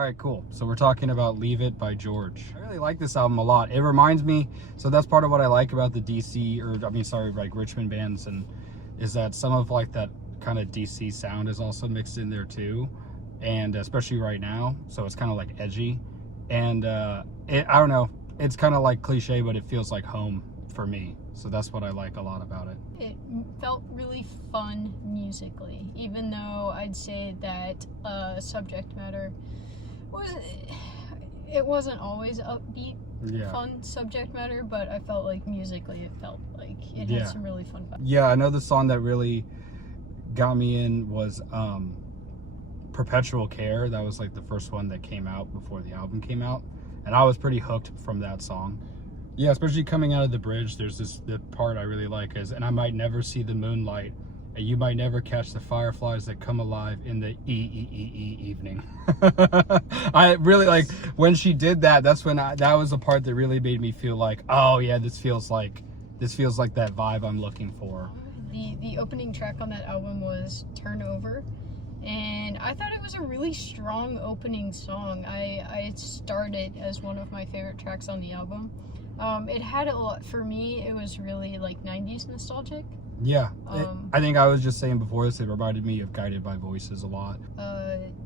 right, cool. So we're talking about Leave It by George. I really like this album a lot. It reminds me, so that's part of what I like about the DC, like Richmond bands, and is that some of like that kind of DC sound is also mixed in there too. And especially right now. So it's kind of like edgy. And I don't know, it's kind of like cliche, but it feels like home for me. So that's what I like a lot about it. It felt really fun musically, even though I'd say that subject matter wasn't always upbeat, fun subject matter, but I felt like musically it felt like it had some really fun vibes. Yeah, I know the song that really got me in was Perpetual Care. That was like the first one that came out before the album came out, and I was pretty hooked from that song. Yeah, especially coming out of the bridge, there's the part I really like is, and I might never see the moonlight, and you might never catch the fireflies that come alive in the evening. I really like when she did that. That's when that was the part that really made me feel like, oh yeah, this feels like that vibe I'm looking for. The opening track on that album was Turn Over, and I thought it was a really strong opening song. I started as one of my favorite tracks on the album. It had a lot, for me, it was really like 90s nostalgic. Yeah, I think I was just saying before this, it reminded me of Guided by Voices a lot.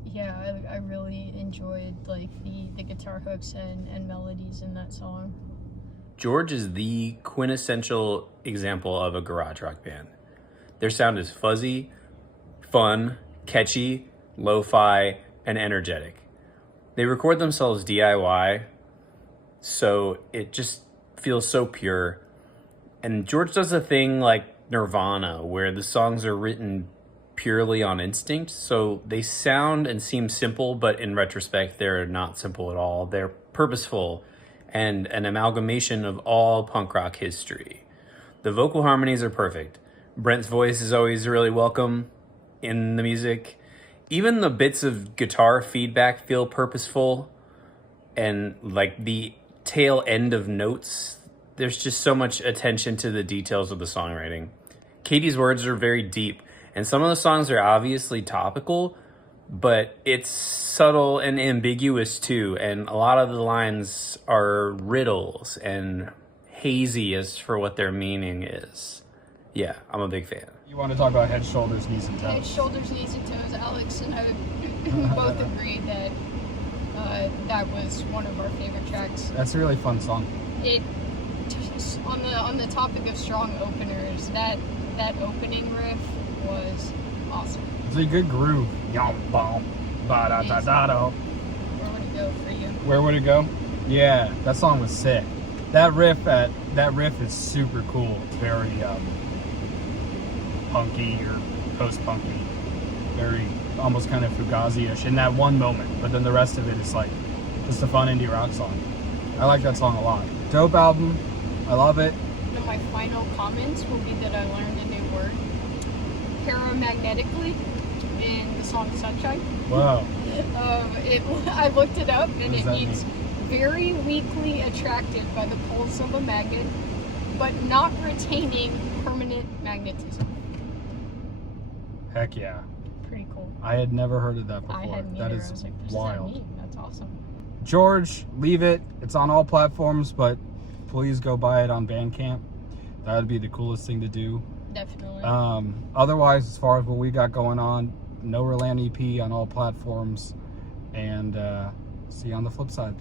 Yeah, I really enjoyed like the guitar hooks and melodies in that song. George is the quintessential example of a garage rock band. Their sound is fuzzy, fun, catchy, lo-fi, and energetic. They record themselves DIY, so it just feels so pure. And George does a thing like Nirvana, where the songs are written purely on instinct, so they sound and seem simple, but in retrospect, they're not simple at all. They're purposeful and an amalgamation of all punk rock history. The vocal harmonies are perfect. Brent's voice is always really welcome in the music. Even the bits of guitar feedback feel purposeful, and like the tail end of notes, there's just so much attention to the details of the songwriting. Katie's words are very deep, and some of the songs are obviously topical, but it's subtle and ambiguous too, and a lot of the lines are riddles and hazy as for what their meaning is. Yeah, I'm a big fan. You want to talk about Head, Shoulders, Knees, and Toes? Head, Shoulders, Knees, and Toes. Alex and I both agreed that that was one of our favorite tracks. That's a really fun song. It on the topic of strong openers, that opening riff was awesome. It's a good groove. Yum, bom, ba da da da da. Where would it go for you? Where would it go? Yeah, that song was sick. That riff is super cool. It's very punky or post-punky, very almost kind of Fugazi-ish in that one moment, but then the rest of it is like just a fun indie rock song. I like that song a lot. Dope album. I love it. One of my final comments will be that I learned a new word, paramagnetically, in the song Sunshine. Wow. I looked it up, and it means mean? very weakly attracted by the pulse of a magnet, but not retaining permanent magnetism. Heck yeah. Pretty cool. I had never heard of that before. I hadn't That either. is I was like, what wild. does that mean? That's awesome. George, Leave It. It's on all platforms, but please go buy it on Bandcamp. That would be the coolest thing to do. Definitely. Otherwise, as far as what we got going on, No Reland EP on all platforms, and see you on the flip side.